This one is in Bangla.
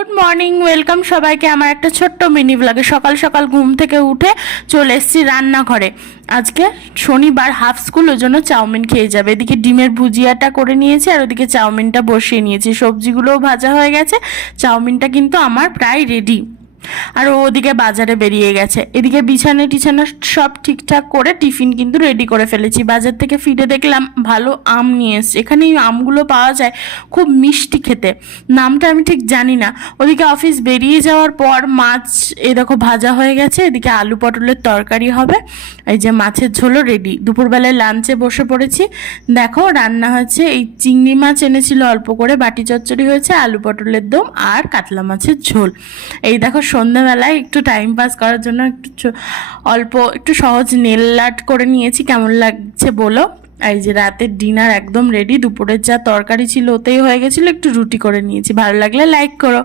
গুড মর্নিং, ওয়েলকাম সবাইকে আমার একটা ছোট্ট মিনি ব্লগে। সকাল সকাল ঘুম থেকে উঠে চলে এসেছি রান্নাঘরে। আজকে শনিবার, হাফ স্কুল, ওই জন্য চাউমিন খেয়ে যাবে। এদিকে ডিমের ভুজিয়াটা করে নিয়েছি আর ওদিকে চাউমিনটা বসিয়ে নিয়েছি। সবজিগুলোও ভাজা হয়ে গেছে, চাউমিনটা কিন্তু আমার প্রায় রেডি। আর ও ওদিকে বাজারে বেরিয়ে গেছে। এদিকে বিছানা টিছানা সব ঠিকঠাক করে টিফিন কিন্তু রেডি করে ফেলেছি। বাজার থেকে ফিরে দেখলাম ভালো আম নিয়ে এসছে। এখানে এই আমগুলো পাওয়া যায়, খুব মিষ্টি খেতে। নামটা আমি ঠিক জানি না। ওদিকে অফিস বেরিয়ে যাওয়ার পর মাছ এই দেখো ভাজা হয়ে গেছে। এদিকে আলু পটলের তরকারি হবে। এই যে মাছের ঝোলও রেডি। দুপুরবেলায় লাঞ্চে বসে পড়েছি। দেখো রান্না হচ্ছে, এই চিংড়ি মাছ এনেছিল অল্প করে, বাটি চচ্চড়ি হয়েছে, আলু পটলের দম আর কাতলা মাছের ঝোল। এই দেখো সন্ধ্যাবেলায় একটু টাইম পাস করার জন্য একটু সহজ নেল আর্ট করে নিয়েছি। কেমন লাগছে বলো। এই যে রাতের ডিনার একদম রেডি। দুপুরের যা তরকারি ছিল ওতেই হয়ে গেছিলো, একটু রুটি করে নিয়েছি। ভালো লাগলে লাইক করো।